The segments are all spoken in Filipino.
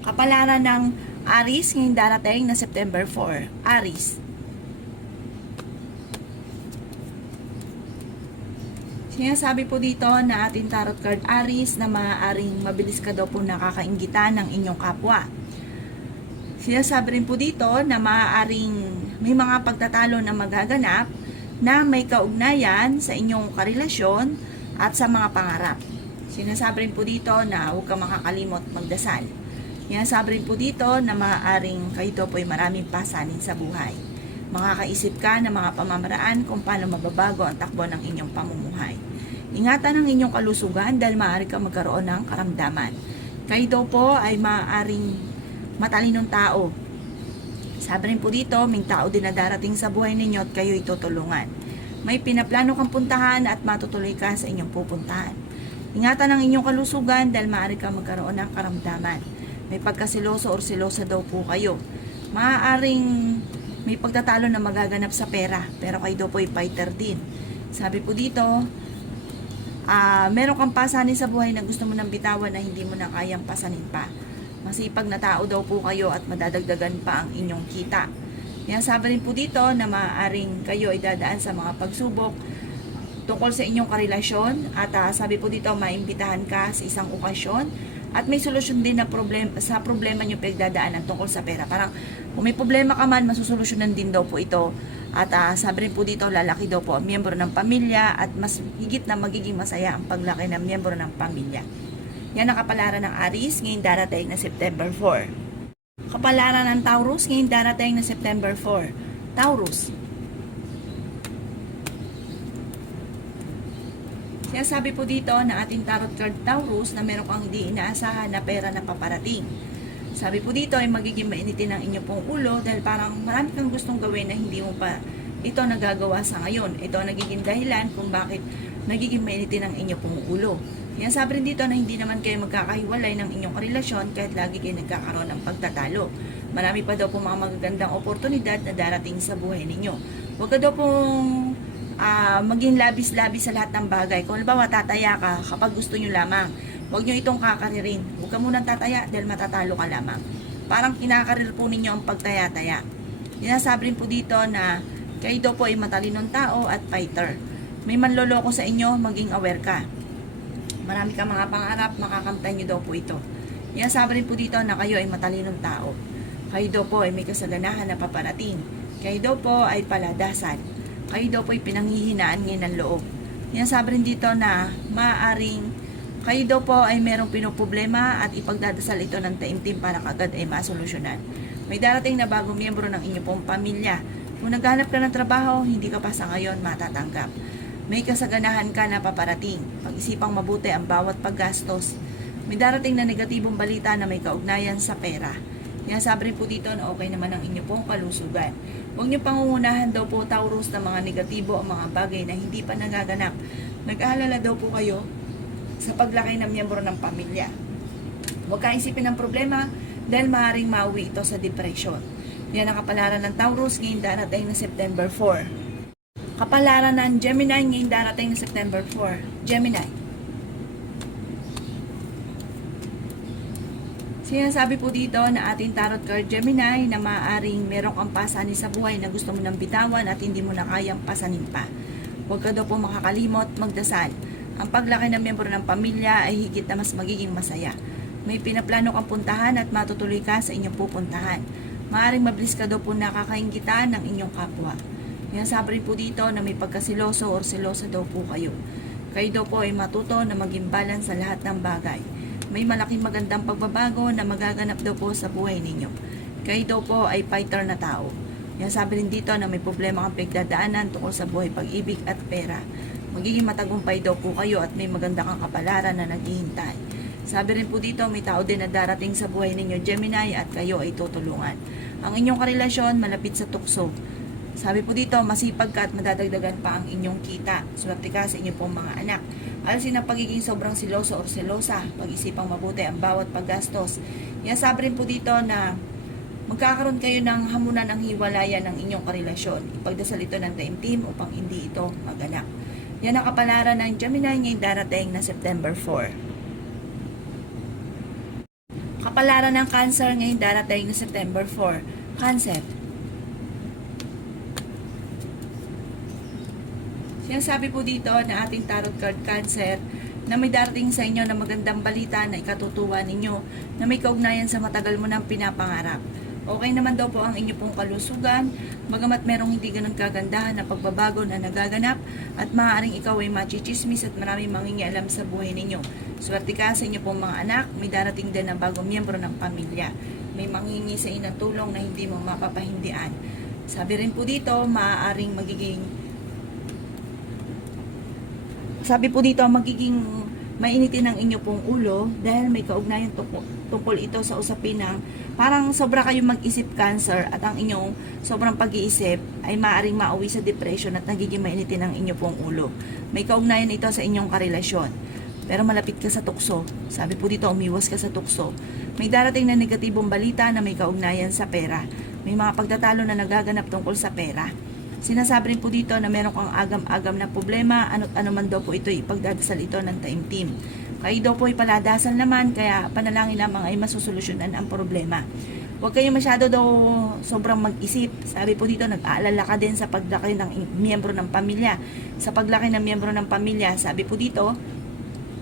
Kapalaran ng Aries ngayong darating na September 4. Aries. Sinasabi po dito na ating tarot card Aries na maaaring mabilis ka daw po nakakainggitan ng inyong kapwa. Sinasabi rin po dito na maaaring may mga pagtatalo na magaganap na may kaugnayan sa inyong karelasyon at sa mga pangarap. Sinasabi rin po dito na huwag ka makakalimot magdasal. Sinasabi rin po dito na maaaring kayo po ay maraming pasanin sa buhay. Makakaisip ka ng mga pamamaraan kung paano mababago ang takbo ng inyong pamumuhay. Ingatan ang inyong kalusugan dahil maaari ka magkaroon ng karamdaman. Kayo po ay maaaring matalinong tao. Sabi rin po dito, may tao din na darating sa buhay ninyo at kayo itutulungan. May pinaplano kang puntahan at matutuloy ka sa inyong pupuntahan. Ingatan ang inyong kalusugan dahil maaari ka magkaroon ng karamdaman. May pagkasiloso o silosa daw po kayo. Maaaring may pagtatalo na magaganap sa pera, pero kayo daw po ay fighter din. Sabi po dito, meron kang pasanin sa buhay na gusto mo nang bitawan na hindi mo na kayang pasanin pa. Masipag na tao daw po kayo at madadagdagan pa ang inyong kita. Kaya sabi rin po dito na maaaring kayo ay dadaan sa mga pagsubok tungkol sa inyong karelasyon at sabi po dito maimbitahan ka sa isang okasyon at may solusyon din na problema nyo pinagdadaanan tungkol sa pera. Parang kung may problema ka man, masusolusyonan din daw po ito. At sabi rin po dito, lalaki daw po ang miyembro ng pamilya at mas higit na magiging masaya ang paglaki ng miyembro ng pamilya. Yan ang kapalaran ng Aries ngayong darating na September 4. Kapalaran ng Taurus ngayong darating na September 4. Taurus. Sinasabi po dito na ating tarot card Taurus na meron kang hindi inaasahan na pera na paparating. Sabi po dito ay magiging mainitin ang inyong pong ulo dahil parang marami kang gustong gawin na hindi mo pa ito nagagawa sa ngayon. Ito ang nagiging dahilan kung bakit nagiging mainitin ang inyong pong ulo. Sinasabi rin dito na hindi naman kayo magkakahiwalay ng inyong relasyon kahit lagi kayo nagkakaroon ng pagtatalo. Marami pa daw po mga magagandang oportunidad na darating sa buhay ninyo. Huwag ka daw pong maging labis-labis sa lahat ng bagay. Kung halimbawa tataya ka kapag gusto nyo lamang, huwag nyo itong kakaririn. Huwag ka munang tataya dahil matatalo ka lamang. Parang kinakarir po ninyo ang pagtaya-taya. Sinasabi rin po dito na kayo daw po ay matalinong tao at fighter. May manloloko sa inyo, maging aware ka. Marami kang mga pangarap, makakamtan nyo daw po ito. Sinasabi rin po dito na kayo ay matalinong tao. Kayo daw po ay may kasaganahan na paparating. Kayo daw po ay paladasan. Kayo daw po ay pinanghihinaan ngayon ng loob. Sinasabi rin dito na maaaring kayo daw po ay merong pinoproblema at ipagdadasal ito ng taimtim para kagad ay masolusyonan. May darating na bagong miyembro ng inyong pong pamilya. Kung naghanap ka ng trabaho, hindi ka pa sa ngayon matatanggap. May kasaganahan ka na paparating. Pag-isipang mabuti ang bawat paggastos. May darating na negatibong balita na may kaugnayan sa pera. Sinasabi rin po dito na okay naman ang inyong pong kalusugan. Huwag niyo pangungunahan daw po Taurus ng mga negatibo ang mga bagay na hindi pa nagaganap. Nag-aalala daw po kayo sa paglaki ng miyembro ng pamilya. Huwag kang isipin ng problema dahil maaaring mauwi ito sa depression. Yan ang kapalaran ng Taurus ngayong darating na September 4. Kapalaran ng Gemini ngayong darating na September 4. Gemini. Sinasabi po dito na ating tarot card Gemini na maaaring merong kang pasanin sa buhay na gusto mo nang bitawan at hindi mo na kayang pasanin pa. Huwag ka daw po makakalimot magdasal. Ang paglaki ng miyembro ng pamilya ay higit na mas magiging masaya. May pinaplano kang puntahan at matutuloy ka sa inyong pupuntahan. Maaaring mabilis ka daw po nakakainggitan ng inyong kapwa. Sinasabi rin po dito na may pagkasiloso o silosa daw po kayo. Kayo daw po ay matuto na maging balance sa lahat ng bagay. May malaking magandang pagbabago na magaganap daw po sa buhay ninyo. Kayo daw po ay fighter na tao. Sinasabi rin dito na may problema kang pinagdadaanan tungkol sa buhay, pag-ibig at pera. Magiging matagumpay daw po kayo at may maganda kang kapalaran na naghihintay. Sabi rin po dito, may tao din na darating sa buhay ninyo, Gemini, at kayo ay tutulungan. Ang inyong karelasyon malapit sa tukso. Sabi po dito, masipag ka at madadagdagan pa ang inyong kita. Swerte ka sa inyong pong mga anak. Alisin ang pagiging sobrang siloso o selosa. Pag-isipang mabuti ang bawat paggastos. Sabi rin po dito na magkakaroon kayo ng hamunan ng hiwalayan ng inyong karelasyon. Ipagdasal ito ng taimtim upang hindi ito maganap. Yan ang kapalaran ng Gemini ngayong darating na September 4. Kapalaran ng Cancer ngayong darating na September 4. Cancer. Sinasabi po dito na ating tarot card Cancer na may darating sa inyo na magandang balita na ikatutuwa ninyo na may kaugnayan sa matagal mo nang pinapangarap. Okay naman daw po ang inyo pong kalusugan, bagamat merong hindi ganun kagandahan na pagbabago na nagaganap at maaaring ikaw ay machichismis at maraming mangingialam sa buhay ninyo. Swerte ka sa inyo pong mga anak, may darating din na bagong miyembro ng pamilya. May manghingi sa inyo ng tulong na hindi mo mapapahindian. Sabi rin po dito, maaaring magiging mainitin ang inyo pong ulo dahil may kaugnayan tungkol ito sa usapin ng parang sobra kayong mag-isip Cancer at ang inyong sobrang pag-iisip ay maaaring mauwi sa depression at nagiging mainitin ang inyo pong ulo. May kaugnayan ito sa inyong karelasyon. Pero malapit ka sa tukso. Sabi po dito, umiwas ka sa tukso. May darating na negatibong balita na may kaugnayan sa pera. May mga pagtatalo na nagaganap tungkol sa pera. Sinasabi rin po dito na meron kang agam-agam na problema, ano't ano man daw po ito, ipagdadasal ito ng taimtim. Kayo daw po ipaladasal naman, kaya panalangin lamang ay masusolusyonan ang problema. Huwag kayo masyado daw sobrang mag-isip. Sabi po dito, nag-aalala ka din sa paglaki ng miyembro ng pamilya. Sa paglaki ng miyembro ng pamilya, sabi po dito,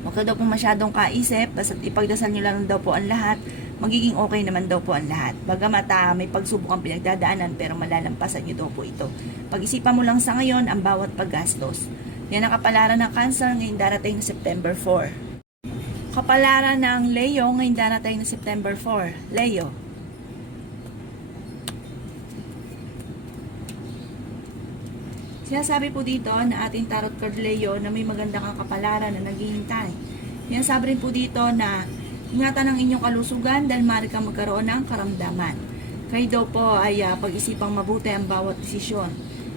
huwag ka daw po masyadong kaisip, basta ipagdasal nyo lang daw po ang lahat, magiging okay naman daw po ang lahat. Bagamat may pagsubok ang pinagdadaanan pero malalampasan nyo daw po ito. Pag-isipan mo lang sa ngayon ang bawat paggastos. Yan ang kapalaran ng Cancer ngayong darating na September 4. Kapalaran ng Leo ngayong darating na September 4. Leo. Sinasabi po dito na ating tarot card Leo na may maganda kang kapalaran na naghihintay. Sinasabi rin po dito na ingatan ang inyong kalusugan dahil maaari kang magkaroon ng karamdaman. Kayo daw po ay pag-isipang mabuti ang bawat desisyon.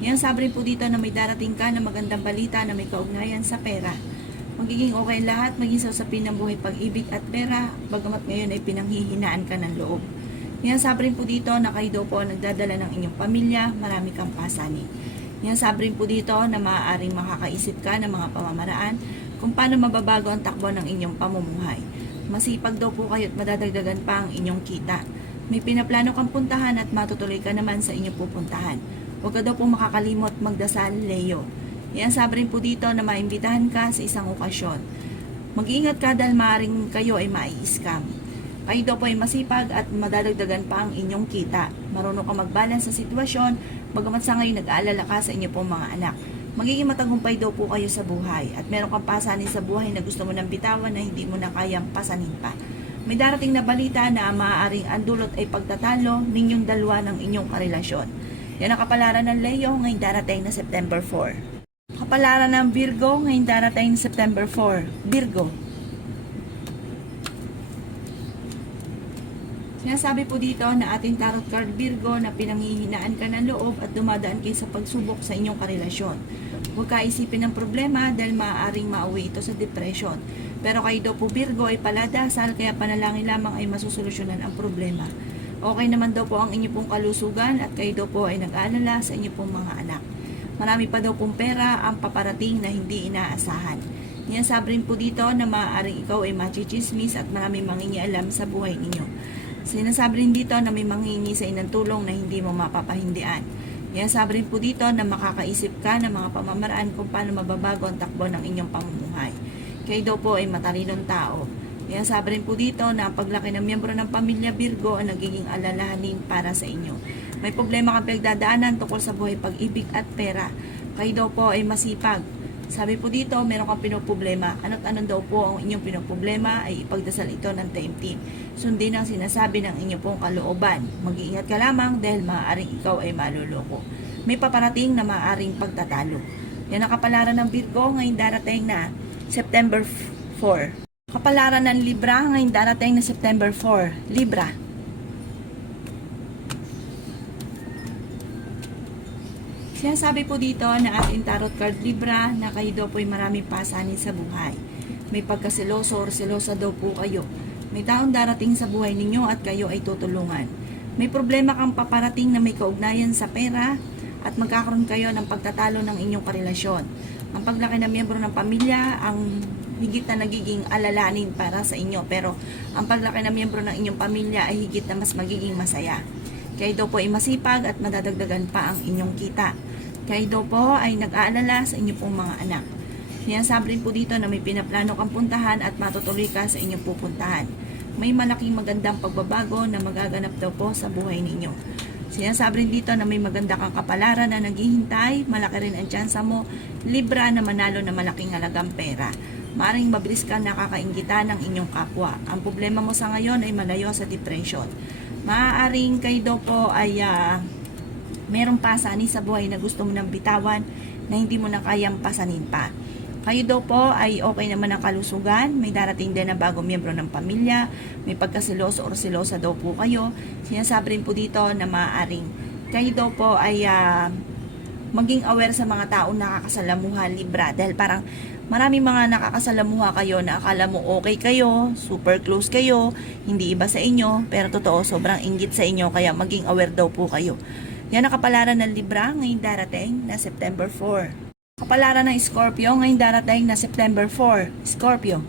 Yan sabi rin po dito na may darating ka na magandang balita na may kaugnayan sa pera. Magiging okay lahat, maging sa usapin ng buhay, pag-ibig at pera, bagamat ngayon ay pinanghihinaan ka ng loob. Yan sabi rin po dito na kayo daw po ang nagdadala ng inyong pamilya, marami kang pasanin. Yan sabi rin po dito na maaaring makakaisip ka ng mga pamamaraan kung paano mababago ang takbo ng inyong pamumuhay. Masipag daw po kayo at madadagdagan pa ang inyong kita. May pinaplano kang puntahan at matutuloy ka naman sa inyong pupuntahan. Huwag ka daw po makakalimot magdasal, Leo. Yan sabi rin po dito na maimbitahan ka sa isang okasyon. Mag-iingat ka dahil maaaring kayo ay mai-scam. Kayo daw po ay masipag at madadagdagan pa ang inyong kita. Marunong ka mag-balance sa sitwasyon, bagamat sa ngayon nag-aalala ka sa inyo pong mga anak. Magiging matagumpay daw po kayo sa buhay at meron kang pasanin sa buhay na gusto mo nang bitawan na hindi mo na kayang pasanin pa. May darating na balita na maaaring ang dulot ay pagtatalo ninyong dalawa ng inyong karelasyon. Yan ang kapalaran ng Leo ngayong darating na September 4. Kapalaran ng Virgo ngayong darating na September 4. Virgo. Sinasabi po dito na ating tarot card Virgo na pinanghihinaan ka ng loob at dumadaan kayo sa pagsubok sa inyong karelasyon. Huwag ka isipin ng problema dahil maaaring mauwi ito sa depression. Pero kayo daw po Virgo ay paladasal kaya panalangin lamang ay masusolusyonan ang problema. Okay naman daw po ang inyo pong kalusugan at kayo daw po ay nag-aalala sa inyo pong mga anak. Marami pa daw pong pera ang paparating na hindi inaasahan. Yan sabi rin po dito na maaaring ikaw ay machichismis at maraming mangingialam sa buhay ninyo. Sinasabi rin dito na may manghingi sa inang tulong na hindi mo mapapahindian. Yan sabi rin po dito na makakaisip ka ng mga pamamaraan kung paano mababago ang takbo ng inyong pamumuhay. Kayo daw po ay matalinong tao. Yan sabi rin po dito na ang paglaki ng miyembro ng pamilya Virgo ang nagiging alalahanin para sa inyo. May problema kang pinagdadaanan tungkol sa buhay, pag-ibig at pera. Kayo daw po ay masipag. Sabi po dito, meron kang pinoproblema. Ano't ano daw po ang inyong pinoproblema ay ipagdasal ito ng taimtim. Sundin ang sinasabi ng inyong pong kalooban. Mag-iingat ka lamang dahil maaaring ikaw ay maluloko. May paparating na maaaring pagtatalo. Yan ang kapalaran ng Virgo ngayong darating na September 4. Kapalaran ng Libra ngayong darating na September 4. Libra. Sinasabi po dito na ating tarot card Libra na kayo daw po ay maraming pasanin sa buhay. May pagkaseloso or selosa daw po kayo. May taong darating sa buhay ninyo at kayo ay tutulungan. May problema kang paparating na may kaugnayan sa pera at magkakaroon kayo ng pagtatalo ng inyong karelasyon. Ang paglaki ng miyembro ng pamilya ang higit na nagiging alalanin para sa inyo. Pero ang paglaki ng miyembro ng inyong pamilya ay higit na mas magiging masaya. Kayo daw po ay masipag at madadagdagan pa ang inyong kita. Kayo daw po ay nag-aalala sa inyong pong mga anak. Sinasabi rin po dito na may pinaplano kang puntahan at matutuloy ka sa inyong pupuntahan. May malaking magandang pagbabago na magaganap daw po sa buhay ninyo. Sinasabi rin dito na may maganda kang kapalaran na naghihintay, malaki rin ang tsansa mo, libra na manalo na malaking halagang pera. Maaring mabilis ka nakakainggitan ng inyong kapwa. Ang problema mo sa ngayon ay malayo sa depression. Maaaring kayo daw po ay merong pasani sa buhay na gusto mo nang bitawan na hindi mo na kayang pasanin pa. Kayo daw po ay okay naman ang kalusugan, may darating din na bagong miyembro ng pamilya, may pagkasiloso or silosa daw po kayo. Sinasabi rin po dito na maaaring kayo daw po ay maging aware sa mga taong nakakasalamuha, Libra, dahil parang maraming mga nakakasalamuha kayo na akala mo okay kayo, super close kayo, hindi iba sa inyo, pero totoo sobrang inggit sa inyo, kaya maging aware daw po kayo. Yan ang kapalaran ng Libra ngayong darating na September 4. Kapalaran ng Scorpio ngayong darating na September 4. Scorpio.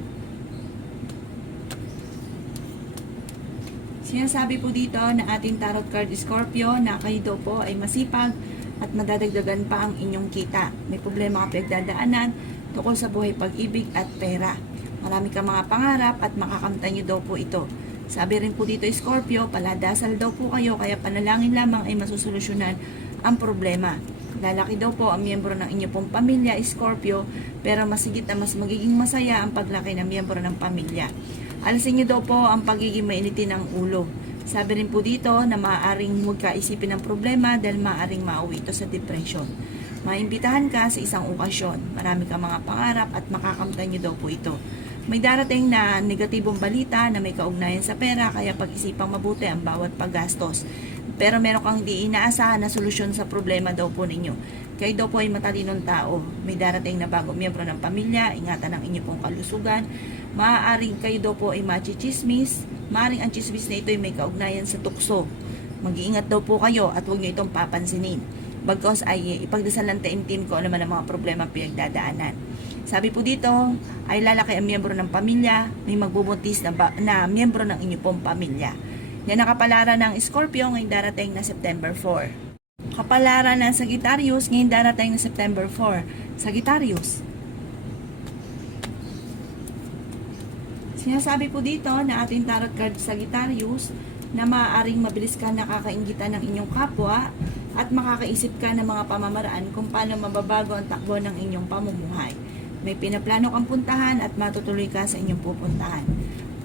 Sinasabi po dito na ating tarot card Scorpio na kayo daw po ay masipag at madadagdagan pa ang inyong kita. May problema ka pinagdadaanan tungkol sa buhay, pag-ibig at pera. Marami kang mga pangarap at makakamtan nyo daw po ito. Sabi rin po dito Scorpio, paladasal daw po kayo kaya panalangin lamang ay masusolusyonan ang problema. Lalaki daw po ang miyembro ng inyong pong pamilya, Scorpio, pero masigit na mas magiging masaya ang paglaki ng miyembro ng pamilya. Alisin niyo daw po ang pagiging mainitin ng ulo. Sabi rin po dito na maaaring huwag ka isipin ng problema dahil maaaring mauwi ito sa depression. Maimbitahan ka sa isang okasyon. Marami kang mga pangarap at makakamtan niyo daw po ito. May darating na negatibong balita na may kaugnayan sa pera kaya pag-isipang mabuti ang bawat paggastos. Pero meron kang di inaasahan na solusyon sa problema daw po ninyo. Kayo daw po ay matalinong tao. May darating na bagong miyembro ng pamilya, ingatan ang inyong pong kalusugan. Maaaring kayo daw po ay machichismis. Maaaring ang chismis na ito ay may kaugnayan sa tukso. Mag-iingat daw po kayo at huwag nyo itong papansinin. Bagkos ay ipagdasalan taimtim ko naman ang mga problema pinagdadaanan. Sabi po dito, ay lalaki ang miyembro ng pamilya, may magbubuntis na miyembro ng inyong pong pamilya. Yan ang kapalaran ng Scorpio ngayong darating na September 4. Kapalaran ng Sagittarius ngayong darating na September 4. Sagittarius. Sinasabi po dito na ating tarot card Sagittarius na maaaring mabilis ka nakakainggitan ng inyong kapwa at makakaisip ka ng mga pamamaraan kung paano mababago ang takbo ng inyong pamumuhay. May pinaplano kang puntahan at matutuloy ka sa inyong pupuntahan.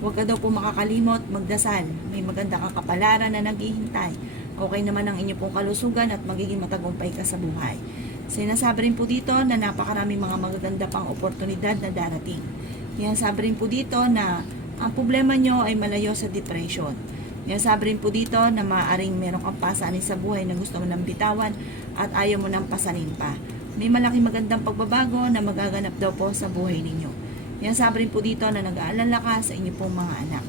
Huwag ka daw po makakalimot, magdasal. May maganda kang kapalaran na naghihintay. Okay naman ang inyong pong kalusugan at magiging matagumpay ka sa buhay. Sinasabi rin po dito na napakaraming mga magaganda pang oportunidad na darating. Sinasabi rin po dito na ang problema nyo ay malayo sa depression. Sinasabi rin po dito na maaaring meron kang pasanin sa buhay na gusto mo nang bitawan at ayaw mo nang pasanin pa. May malaking magandang pagbabago na magaganap daw po sa buhay ninyo. Yan sabi rin po dito na nag-aalala ka sa inyo pong mga anak.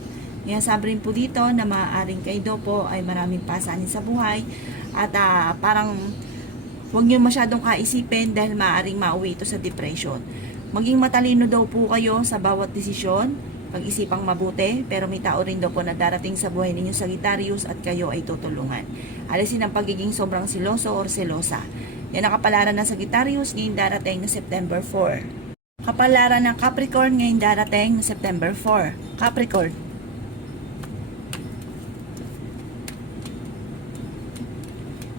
Yan sabi rin po dito na maaaring kayo daw po ay maraming pasanin sa buhay at parang huwag nyo masyadong kaisipin dahil maaaring mauwi ito sa depression. Maging matalino daw po kayo sa bawat desisyon, pag-isipang mabuti, pero may tao rin daw po na darating sa buhay ninyo Sagittarius at kayo ay tutulungan. Alisin ang pagiging sobrang siloso or selosa. Yan ang kapalaran ng Sagittarius ngayong darating na September 4. Kapalaran ng Capricorn ngayong darating na September 4. Capricorn.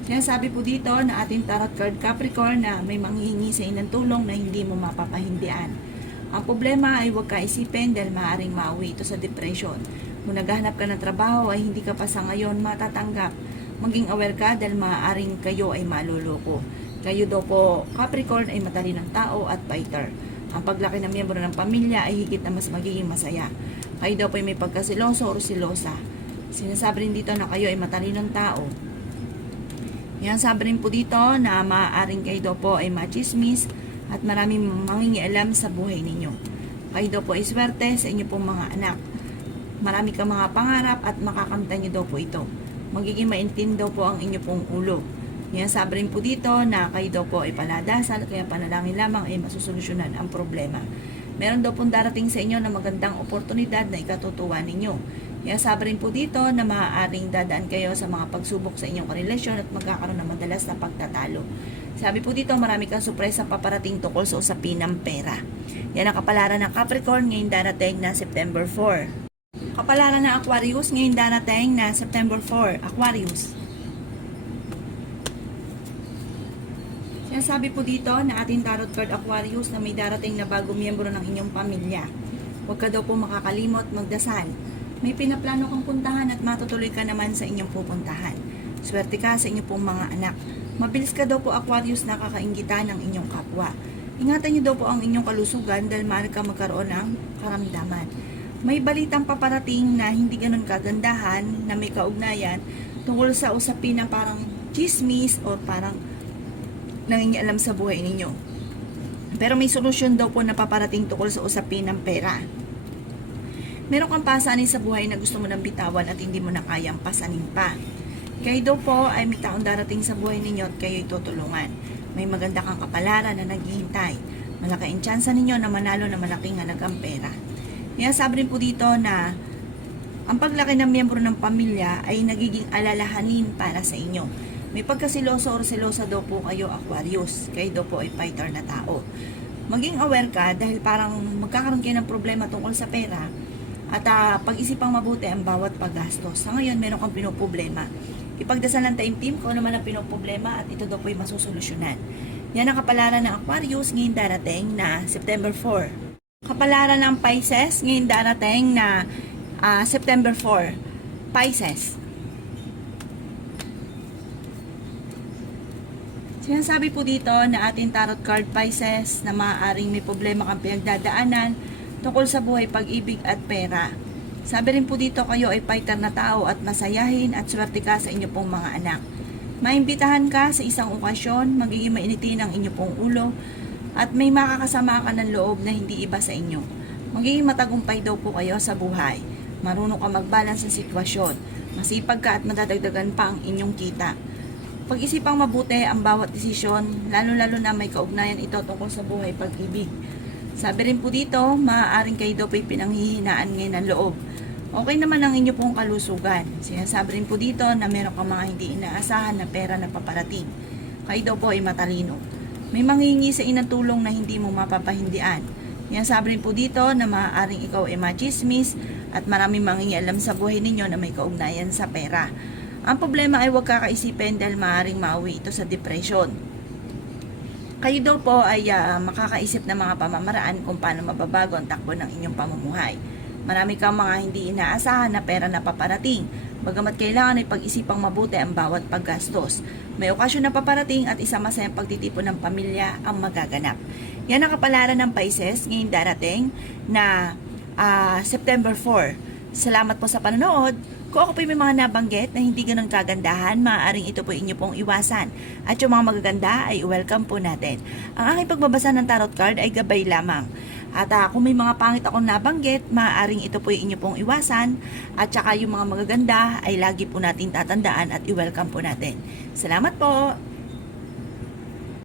Sinasabi po dito na ating tarot card Capricorn na may manghihingi sa inang tulong na hindi mo mapapahindian. Ang problema ay huwag ka isipin dahil maaaring mauwi ito sa depression. Kung naghahanap ka ng trabaho ay hindi ka pa sa ngayon matatanggap. Maging aware ka dahil maaaring kayo ay maluloko. Kayo daw po Capricorn ay matalinong tao at fighter. Ang paglaki ng miyembro ng pamilya ay higit na mas magiging masaya. Kayo daw po ay may pagkasiloso o silosa. Sinasabi rin dito na kayo ay matalinong tao. Yan sabi rin po dito na maaaring kayo daw po ay machismis at maraming mangingialam sa buhay ninyo. Kayo daw po ay swerte sa inyo pong mga anak. Marami kang mga pangarap at makakamtan nyo daw po ito. Magiging maintin daw po ang inyo pong ulo. Yan sabi rin po dito na kayo daw po ay paladasal kaya panalangin lamang ay masusolusyonan ang problema. Meron daw pong darating sa inyo na magandang oportunidad na ikatutuwa ninyo. Kaya sabi rin po dito na maaaring dadaan kayo sa mga pagsubok sa inyong relasyon at magkakaroon ng madalas na pagtatalo. Sabi po dito, marami kang surpresa paparating tungkol sa usapin ng pera. Yan ang kapalaran ng Capricorn ngayong darating na September 4. Kapalaran ng Aquarius ngayong darating na September 4. Aquarius. Sinasabi po dito na ating tarot card Aquarius na may darating na bagong miyembro ng inyong pamilya. Huwag ka daw po makakalimot magdasal. May pinaplano kang puntahan at matutuloy ka naman sa inyong pupuntahan. Swerte ka sa inyong pong mga anak. Mabilis ka daw po Aquarius na kakainggitan ng inyong kapwa. Ingatan niyo daw po ang inyong kalusugan dahil maaari ka magkaroon ng karamdaman. May balitang paparating na hindi ganun kagandahan na may kaugnayan tungkol sa usapin na parang chismis o parang nangingialam sa buhay ninyo. Pero may solusyon daw po na paparating tungkol sa usapin ng pera. Meron kang pasanin sa buhay na gusto mo nang bitawan at hindi mo na kayang pasanin pa. Kayo daw po ay may taong darating sa buhay ninyo at kayo'y tutulungan. May maganda kang kapalaran na naghihintay. Malaki ang tsansa ninyo na manalo na malaking halagang pera. Kaya sabi rin po dito na ang paglaki ng miyembro ng pamilya ay nagiging alalahanin para sa inyo. May pagkasiloso o selosa daw po kayo Aquarius. Kayo daw po ay fighter na tao. Maging aware ka dahil parang magkakaroon kayo ng problema tungkol sa pera. At pag-isipang mabuti ang bawat paggastos. Sa ngayon, meron kang pinoproblema. Ipagdasal ng taimtim kung ano man ang pinoproblema at ito daw po ay masusolusyonan. Yan ang kapalaran ng Aquarius ngayong darating na September 4. Kapalaran ng Pisces ngayong darating na September 4. Pisces. Sinasabi po dito na ating tarot card Pisces na maaaring may problema kang pinagdadaanan tungkol sa buhay, pag-ibig at pera. Sabi rin po dito kayo ay fighter na tao at masayahin at swerte ka sa inyo pong mga anak. Maimbitahan ka sa isang okasyon, magiging mainitin ang inyo pong ulo at may makakasama ka ng loob na hindi iba sa inyo. Magiging matagumpay daw po kayo sa buhay. Marunong ka mag-balance sa sitwasyon. Masipag ka at madadagdagan pa ang inyong kita. Pag-isipang mabuti ang bawat desisyon, lalo-lalo na may kaugnayan ito tungkol sa buhay, pag-ibig. Sabi rin po dito, maaaring kayo daw po'y pinanghihinaan ngayon ng loob. Okay naman ang inyo pong kalusugan. Sinasabi rin po dito na meron kang mga hindi inaasahan na pera na paparating. Kayo daw po ay matalino. May manghingi sa inang tulong na hindi mo mapapahindian. Sinasabi rin po dito na maaaring ikaw ay machismis at maraming mangingialam sa buhay ninyo na may kaugnayan sa pera. Ang problema ay huwag kakaisipin dahil maaaring mauwi ito sa depression. Kayo daw po ay makakaisip ng mga pamamaraan kung paano mababago ang takbo ng inyong pamumuhay. Marami kang mga hindi inaasahan na pera na paparating. Bagamat kailangan ay pag-isipang mabuti ang bawat paggastos. May okasyon na paparating at isang masayang pagtitipon ng pamilya ang magaganap. Yan ang kapalaran ng Pisces ngayong darating na September 4. Salamat po sa panonood. Kung ako po may mga nabanggit na hindi ganun kagandahan, maaaring ito po inyo pong iwasan. At yung mga magaganda ay welcome po natin. Ang aking pagbabasa ng tarot card ay gabay lamang. At kung may mga pangit akong nabanggit, maaaring ito po inyo pong iwasan. At saka yung mga magaganda ay lagi po natin tatandaan at i-welcome po natin. Salamat po!